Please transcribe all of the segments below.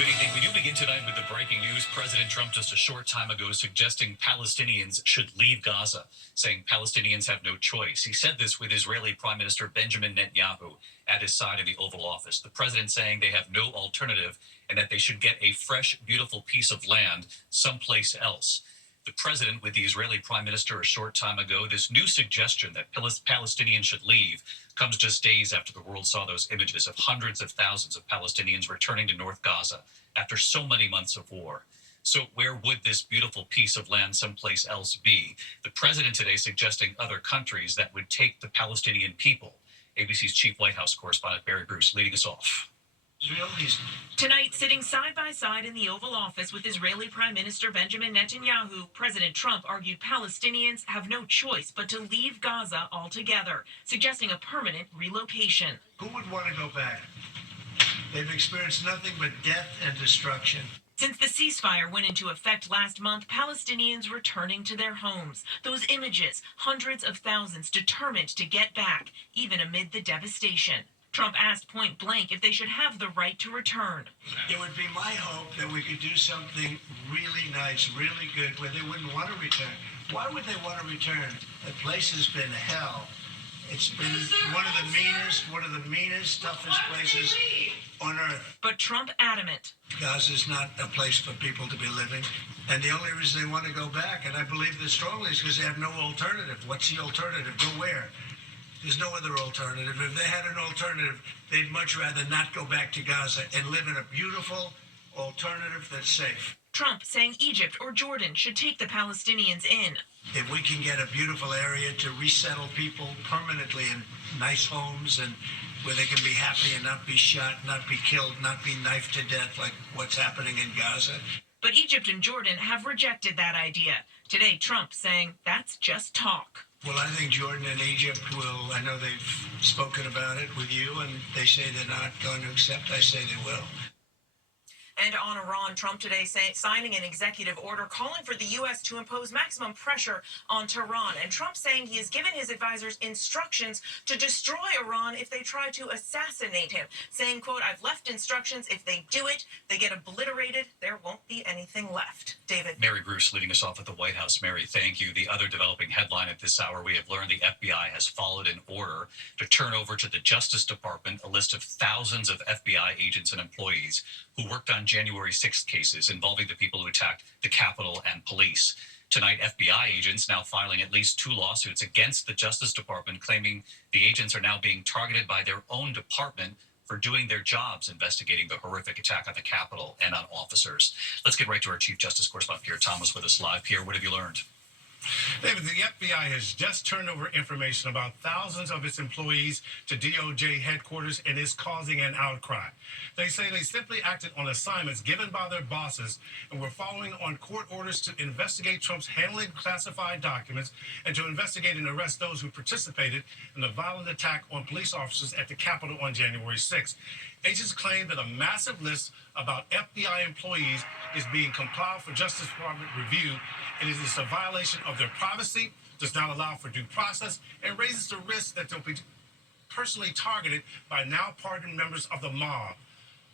Good evening. We do begin tonight with the breaking news. President Trump just a short time ago suggesting Palestinians should leave Gaza, saying Palestinians have no choice. He said this with Israeli Prime Minister Benjamin Netanyahu at his side in the Oval Office. The president saying they have no alternative and that they should get a fresh, beautiful piece of land someplace else. The president with the Israeli Prime Minister a short time ago, this new suggestion that Palestinians should leave comes just days after the world saw those images of hundreds of thousands of Palestinians returning to North Gaza after so many months of war. So where would this beautiful piece of land someplace else be? The president today suggesting other countries that would take the Palestinian people. ABC's chief White House correspondent Barry Bruce leading us off. Tonight, sitting side by side in the Oval Office with Israeli Prime Minister Benjamin Netanyahu, President Trump argued Palestinians have no choice but to leave Gaza altogether, suggesting a permanent relocation. Who would want to go back? They've experienced nothing but death and destruction. Since the ceasefire went into effect last month, Palestinians returning to their homes. Those images, hundreds of thousands determined to get back, even amid the devastation. Trump asked point blank if they should have the right to return. It would be my hope that we could do something really nice, really good, where they wouldn't want to return. Why would they want to return? The place has been hell. It's been one of the meanest, toughest places on earth. But Trump adamant. Gaza is not a place for people to be living. And the only reason they want to go back, and I believe this strongly, is because they have no alternative. What's the alternative? Go where? There's no other alternative. If they had an alternative, they'd much rather not go back to Gaza and live in a beautiful alternative that's safe. Trump saying Egypt or Jordan should take the Palestinians in. If we can get a beautiful area to resettle people permanently in nice homes and where they can be happy and not be shot, not be killed, not be knifed to death like what's happening in Gaza. But Egypt and Jordan have rejected that idea. Today, Trump saying that's just talk. Well, I think Jordan and Egypt will, I know they've spoken about it with you, and they say they're not going to accept. I say they will. And on Iran, Trump today signing an executive order calling for the U.S. to impose maximum pressure on Tehran. And Trump saying he has given his advisors instructions to destroy Iran if they try to assassinate him. Saying, quote, I've left instructions. If they do it, they get obliterated. There won't be anything left. David. Mary Bruce leading us off at the White House. Mary, thank you. The other developing headline at this hour, we have learned the FBI has followed an order to turn over to the Justice Department a list of thousands of FBI agents and employees who worked on January 6th cases involving the people who attacked the Capitol and police. Tonight, FBI agents now filing at least 2 lawsuits against the Justice Department, claiming the agents are now being targeted by their own department for doing their jobs investigating the horrific attack on the Capitol and on officers. Let's get right to our Chief Justice correspondent, Pierre Thomas, with us live. Pierre, what have you learned? David, the FBI has just turned over information about thousands of its employees to DOJ headquarters and is causing an outcry. They say they simply acted on assignments given by their bosses and were following on court orders to investigate Trump's handling of classified documents and to investigate and arrest those who participated in the violent attack on police officers at the Capitol on January 6th. Agents claim that a massive list about FBI employees is being compiled for Justice Department review. It is a violation of their privacy, does not allow for due process, and raises the risk that they'll be personally targeted by now pardoned members of the mob.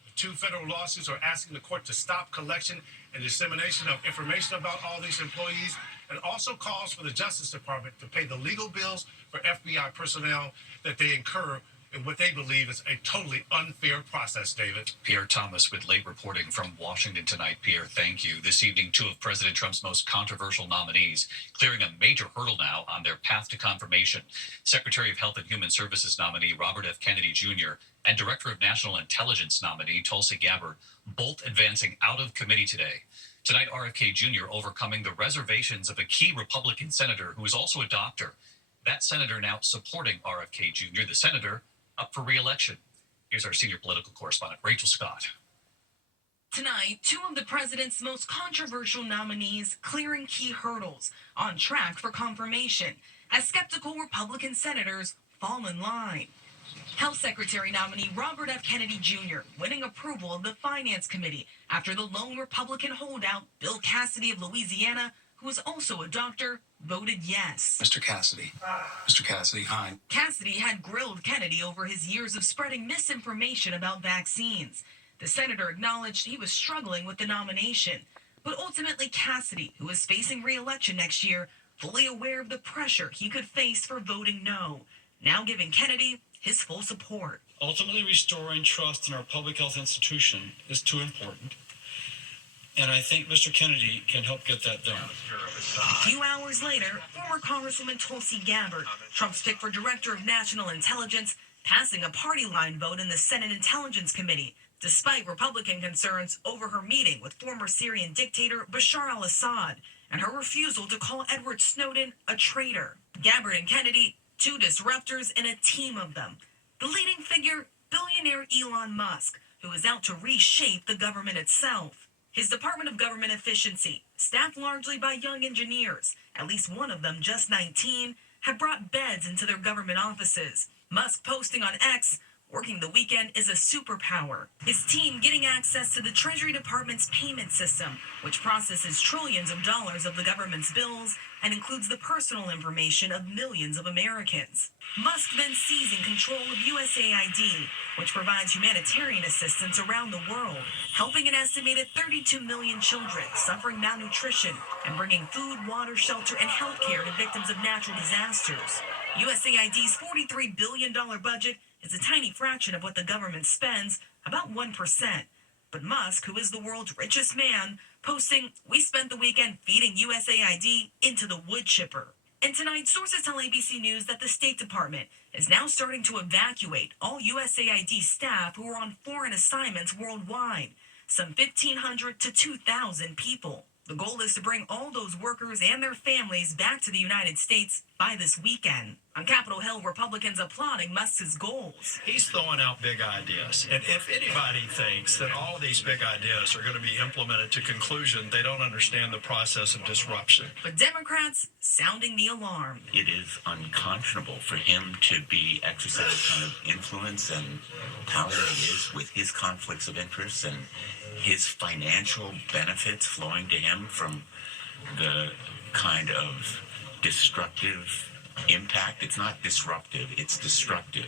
The 2 federal lawsuits are asking the court to stop collection and dissemination of information about all these employees, and also calls for the Justice Department to pay the legal bills for FBI personnel that they incur in what they believe is a totally unfair process, David. Pierre Thomas with late reporting from Washington tonight. Pierre, thank you. This evening, 2 of President Trump's most controversial nominees clearing a major hurdle now on their path to confirmation. Secretary of Health and Human Services nominee Robert F. Kennedy Jr. and Director of National Intelligence nominee Tulsi Gabbard both advancing out of committee today. Tonight, RFK Jr. overcoming the reservations of a key Republican senator who is also a doctor. That senator now supporting RFK Jr., the senator up for re-election. Here's our senior political correspondent, Rachel Scott. Tonight, 2 of the president's most controversial nominees clearing key hurdles, on track for confirmation, as skeptical Republican senators fall in line. Health Secretary nominee Robert F. Kennedy Jr. winning approval of the Finance Committee after the lone Republican holdout, Bill Cassidy of Louisiana, who is also a doctor, voted yes. Mr. Cassidy, hi. Cassidy had grilled Kennedy over his years of spreading misinformation about vaccines. The senator acknowledged he was struggling with the nomination, but ultimately Cassidy, who is facing re-election next year, fully aware of the pressure he could face for voting no, now giving Kennedy his full support. Ultimately, restoring trust in our public health institution is too important. And I think Mr. Kennedy can help get that done. A few hours later, former Congresswoman Tulsi Gabbard, Trump's pick for Director of National Intelligence, passing a party line vote in the Senate Intelligence Committee, despite Republican concerns over her meeting with former Syrian dictator Bashar al-Assad and her refusal to call Edward Snowden a traitor. Gabbard and Kennedy, two disruptors and a team of them. The leading figure, billionaire Elon Musk, who is out to reshape the government itself. His Department of Government Efficiency, staffed largely by young engineers, at least one of them just 19, have brought beds into their government offices. Musk posting on X, working the weekend is a superpower. His team getting access to the Treasury Department's payment system, which processes trillions of dollars of the government's bills and includes the personal information of millions of Americans. Musk then seizing control of USAID, which provides humanitarian assistance around the world, helping an estimated 32 million children suffering malnutrition and bringing food, water, shelter, and health care to victims of natural disasters. USAID's $43 billion budget is a tiny fraction of what the government spends, about 1%. But Musk, who is the world's richest man, posting, "We spent the weekend feeding USAID into the wood chipper." And tonight, sources tell ABC News that the State Department is now starting to evacuate all USAID staff who are on foreign assignments worldwide, some 1,500 to 2,000 people. The goal is to bring all those workers and their families back to the United States by this weekend. On Capitol Hill, Republicans applauding Musk's goals. He's throwing out big ideas. And if anybody thinks that all of these big ideas are going to be implemented to conclusion, they don't understand the process of disruption. But Democrats sounding the alarm. It is unconscionable for him to be exercising the kind of influence and power he is with his conflicts of interest and his financial benefits flowing to him from the kind of destructive impact. It's not disruptive, it's destructive.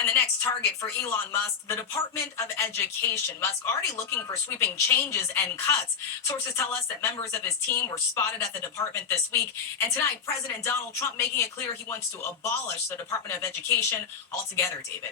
And the next target for Elon Musk, the Department of Education. Musk already looking for sweeping changes and cuts. Sources tell us that members of his team were spotted at the department this week. And tonight, President Donald Trump making it clear he wants to abolish the Department of Education altogether, David.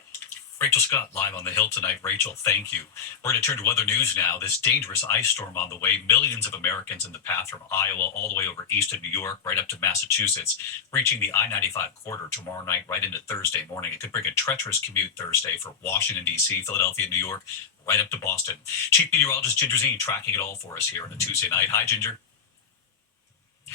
Rachel Scott live on the Hill tonight. Rachel, thank you. We're going to turn to other news now. This dangerous ice storm on the way. Millions of Americans in the path from Iowa all the way over east of New York, right up to Massachusetts, reaching the I-95 corridor tomorrow night, right into Thursday morning. It could bring a treacherous commute Thursday for Washington, D.C., Philadelphia, New York, right up to Boston. Chief Meteorologist Ginger Zine tracking it all for us here on a Tuesday night. Hi, Ginger.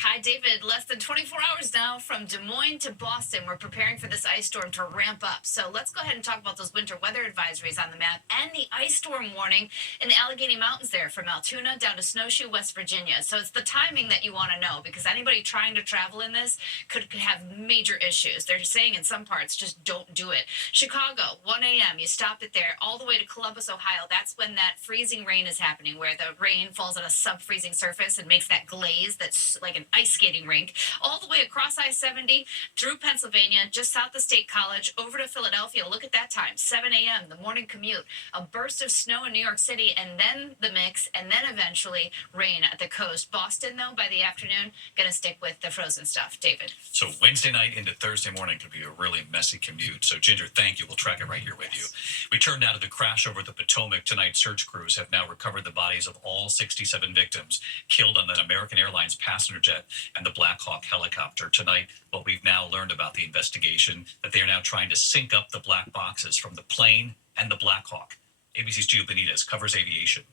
Hi, David. Less than 24 hours now from Des Moines to Boston. We're preparing for this ice storm to ramp up. So let's go ahead and talk about those winter weather advisories on the map and the ice storm warning in the Allegheny Mountains there from Altoona down to Snowshoe, West Virginia. So it's the timing that you want to know because anybody trying to travel in this could have major issues. They're saying in some parts, just don't do it. Chicago, 1 a.m., you stop it there all the way to Columbus, Ohio. That's when that freezing rain is happening where the rain falls on a sub-freezing surface and makes that glaze that's like an ice skating rink, all the way across I-70 through Pennsylvania, just south of State College, over to Philadelphia. Look at that time, 7 a.m., the morning commute, a burst of snow in New York City, and then the mix, and then eventually rain at the coast. Boston, though, by the afternoon, going to stick with the frozen stuff. David. So Wednesday night into Thursday morning could be a really messy commute. So, Ginger, thank you. We'll track it right here with you. We turn now to the crash over the Potomac. Tonight, search crews have now recovered the bodies of all 67 victims killed on the American Airlines passenger jet and the Black Hawk helicopter. Tonight, what we've now learned about the investigation, that they are now trying to sync up the black boxes from the plane and the Black Hawk. ABC's Gio Benitez covers aviation.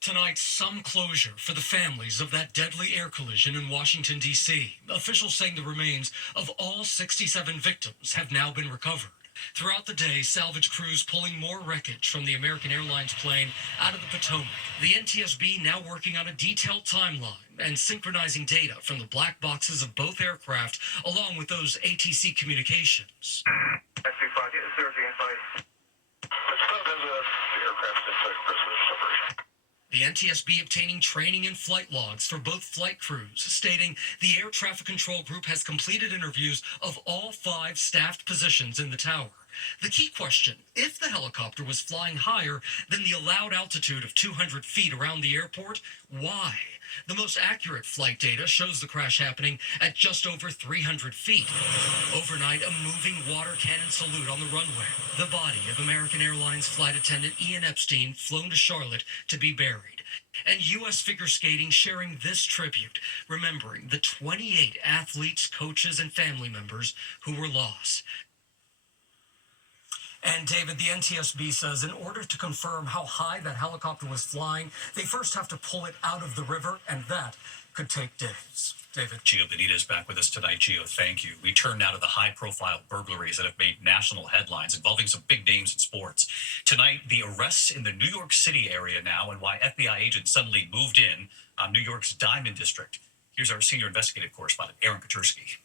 Tonight, some closure for the families of that deadly air collision in Washington, D.C. Officials saying the remains of all 67 victims have now been recovered. Throughout the day, salvage crews pulling more wreckage from the American Airlines plane out of the Potomac. The NTSB now working on a detailed timeline and synchronizing data from the black boxes of both aircraft along with those ATC communications. The NTSB obtaining training and flight logs for both flight crews, stating the Air Traffic Control Group has completed interviews of all 5 staffed positions in the tower. The key question, if the helicopter was flying higher than the allowed altitude of 200 feet around the airport, why? The most accurate flight data shows the crash happening at just over 300 feet. Overnight, a moving water cannon salute on the runway. The body of American Airlines flight attendant Ian Epstein flown to Charlotte to be buried. And U.S. figure skating sharing this tribute, remembering the 28 athletes, coaches, and family members who were lost. And David, the NTSB says in order to confirm how high that helicopter was flying, they first have to pull it out of the river, and that could take days. David. Gio Benitez back with us tonight. Gio, thank you. We turn now to the high-profile burglaries that have made national headlines involving some big names in sports. Tonight, the arrests in the New York City area now and why FBI agents suddenly moved in on New York's Diamond District. Here's our senior investigative correspondent, Aaron Katursky.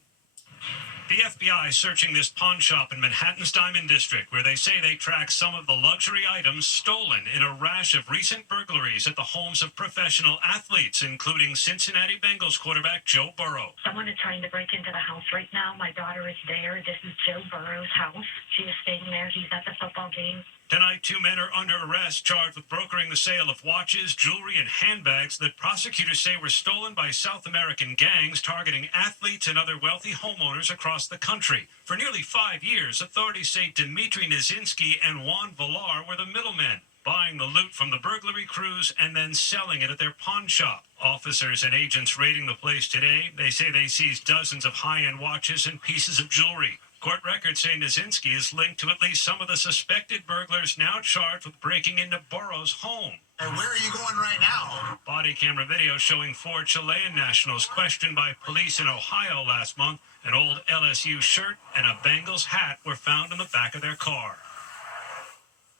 The FBI searching this pawn shop in Manhattan's Diamond District, where they say they track some of the luxury items stolen in a rash of recent burglaries at the homes of professional athletes, including Cincinnati Bengals quarterback Joe Burrow. Someone is trying to break into the house right now. My daughter is there. This is Joe Burrow's house. She is staying there. He's at the football game. Tonight, 2 men are under arrest charged with brokering the sale of watches, jewelry, and handbags that prosecutors say were stolen by South American gangs targeting athletes and other wealthy homeowners across the country. For nearly 5 years, authorities say Dmitry Nizinski and Juan Villar were the middlemen, buying the loot from the burglary crews and then selling it at their pawn shop. Officers and agents raiding the place today, they say they seized dozens of high-end watches and pieces of jewelry. Court records say Nizinski is linked to at least some of the suspected burglars now charged with breaking into Burrow's home. And where are you going right now? Body camera video showing 4 Chilean nationals questioned by police in Ohio last month. An old LSU shirt and a Bengals hat were found in the back of their car.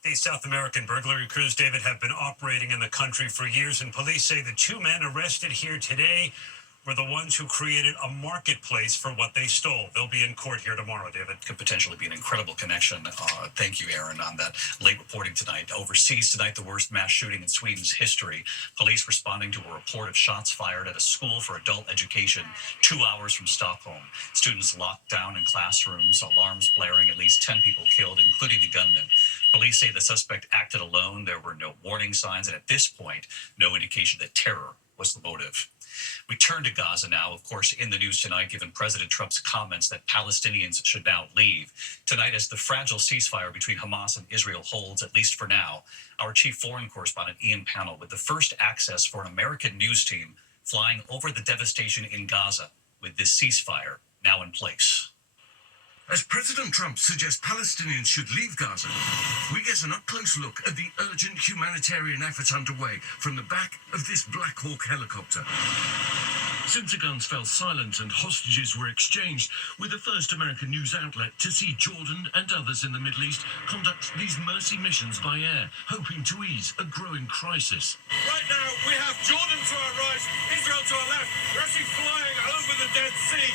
These South American burglary crews, David, have been operating in the country for years, and police say the 2 men arrested here today were the ones who created a marketplace for what they stole. They'll be in court here tomorrow, David. Could potentially be an incredible connection. Thank you, Aaron, on that late reporting tonight. Overseas tonight, the worst mass shooting in Sweden's history. Police responding to a report of shots fired at a school for adult education 2 hours from Stockholm. Students locked down in classrooms, alarms blaring, at least 10 people killed, including the gunman. Police say the suspect acted alone. There were no warning signs, and at this point, no indication that terror was the motive. We turn to Gaza now, of course, in the news tonight, given President Trump's comments that Palestinians should now leave. Tonight, as the fragile ceasefire between Hamas and Israel holds, at least for now, our chief foreign correspondent, Ian Pannell, with the first access for an American news team flying over the devastation in Gaza with this ceasefire now in place. As President Trump suggests Palestinians should leave Gaza, we get an up-close look at the urgent humanitarian effort underway from the back of this Black Hawk helicopter. Since the guns fell silent and hostages were exchanged, with the first American news outlet to see Jordan and others in the Middle East conduct these mercy missions by air, hoping to ease a growing crisis. Right now, we have Jordan to our right, Israel to our left. We're actually flying over the Dead Sea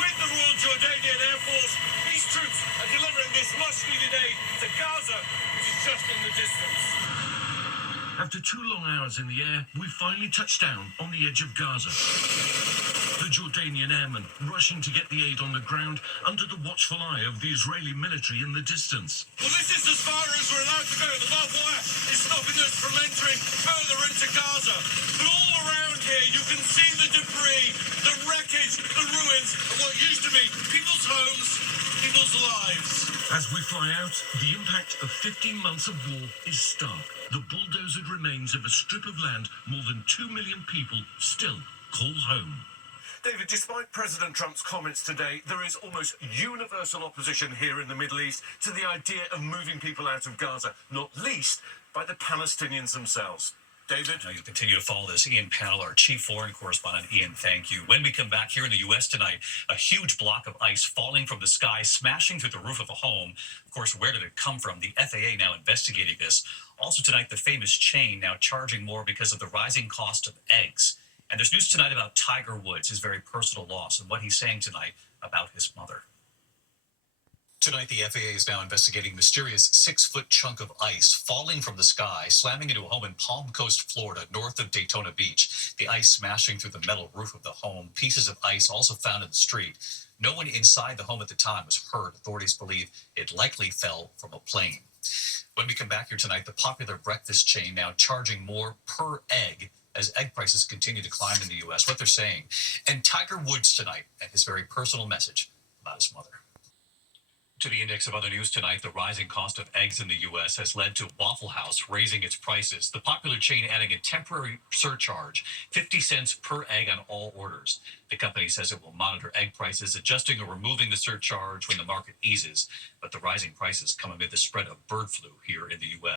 with the Royal Jordanian Air Force. These troops are delivering this much-needed aid to Gaza, which is just in the distance. After 2 long hours in the air, we finally touched down on the edge of Gaza. The Jordanian airmen rushing to get the aid on the ground under the watchful eye of the Israeli military in the distance. Well, this is as far as we're allowed to go. The barbed wire is stopping us from entering further into Gaza. But all around here, you can see the debris, the wreckage, the ruins of what used to be people's homes, people's lives. As we fly out, the impact of 15 months of war is stark. The bulldozered remains of a strip of land more than 2 million people still call home. David, despite President Trump's comments today, there is almost universal opposition here in the Middle East to the idea of moving people out of Gaza, not least by the Palestinians themselves. David? Now, you continue to follow this. Ian Pannell, our chief foreign correspondent. Ian, thank you. When we come back here in the U.S. tonight, a huge block of ice falling from the sky, smashing through the roof of a home. Of course, where did it come from? The FAA now investigating this. Also tonight, the famous chain now charging more because of the rising cost of eggs. And there's news tonight about Tiger Woods, his very personal loss, and what he's saying tonight about his mother. Tonight, the FAA is now investigating a mysterious 6-foot chunk of ice falling from the sky, slamming into a home in Palm Coast, Florida, north of Daytona Beach. The ice smashing through the metal roof of the home. Pieces of ice also found in the street. No one inside the home at the time was hurt. Authorities believe it likely fell from a plane. When we come back here tonight, the popular breakfast chain now charging more per egg as egg prices continue to climb in the U.S., what they're saying. And Tiger Woods tonight and his very personal message about his mother. To the index of other news tonight, the rising cost of eggs in the U.S. has led to Waffle House raising its prices. The popular chain adding a temporary surcharge, 50 cents per egg on all orders. The company says it will monitor egg prices, adjusting or removing the surcharge when the market eases. But the rising prices come amid the spread of bird flu here in the U.S.